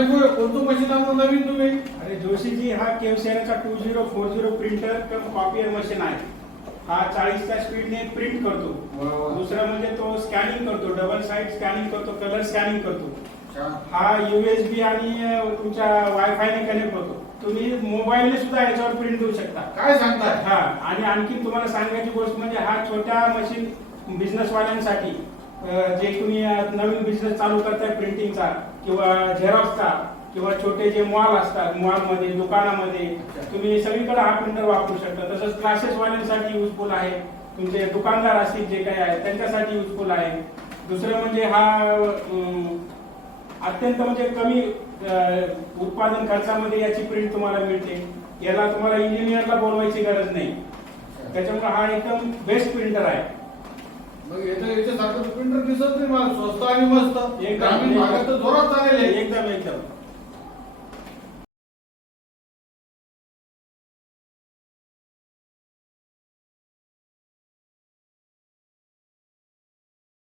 रमेश भाई कोणतं मशीन आणलं नवीन तुम्ही? अरे जोशीजी, हा केवसेराचा 2040 प्रिंटर कम कॉपियर मशीन आहे. हा 40च्या स्पीडने प्रिंट करतो. दुसरा म्हणजे तो स्कॅनिंग करतो, डबल साइड स्कॅनिंग करतो, कलर स्कॅनिंग करतो. हा USB आणि तुमच्या वायफायने कनेक्ट होतो. तुम्ही मोबाईलने सुद्धा याच्यावर प्रिंट देऊ शकता. काय सांगताय? हा, आणि आणखी तुम्हाला सांगायची गोष्ट म्हणजे हा छोट्या मशीन बिझनेसवाल्यांसाठी, जे तुम्ही नवीन बिझनेस चालू करताय प्रिंटिंगचा किंवा झेरॉक्सचा किंवा छोटे जे मॉल असतात, मॉलमध्ये दुकानामध्ये तुम्ही सगळीकडे हा प्रिंटर वापरू शकता. तसंच क्लासेस वाल्यांसाठी युजफुल आहे. तुमचे दुकानदार असतील जे काही आहेत त्यांच्यासाठी युजफुल आहे. दुसरं म्हणजे हा अत्यंत म्हणजे कमी उत्पादन खर्चामध्ये याची प्रिंट तुम्हाला मिळते. याला तुम्हाला इंजिनियरला बोलवायची गरज नाही. त्याच्यामुळे हा एकदम बेस्ट प्रिंटर आहे. मग याच्यासारखं प्रिंटर दिसत नाही मला, स्वस्त आणि मस्त. एकदम ग्रामीण भागात तर जोरात चालेल. एकदम एकदम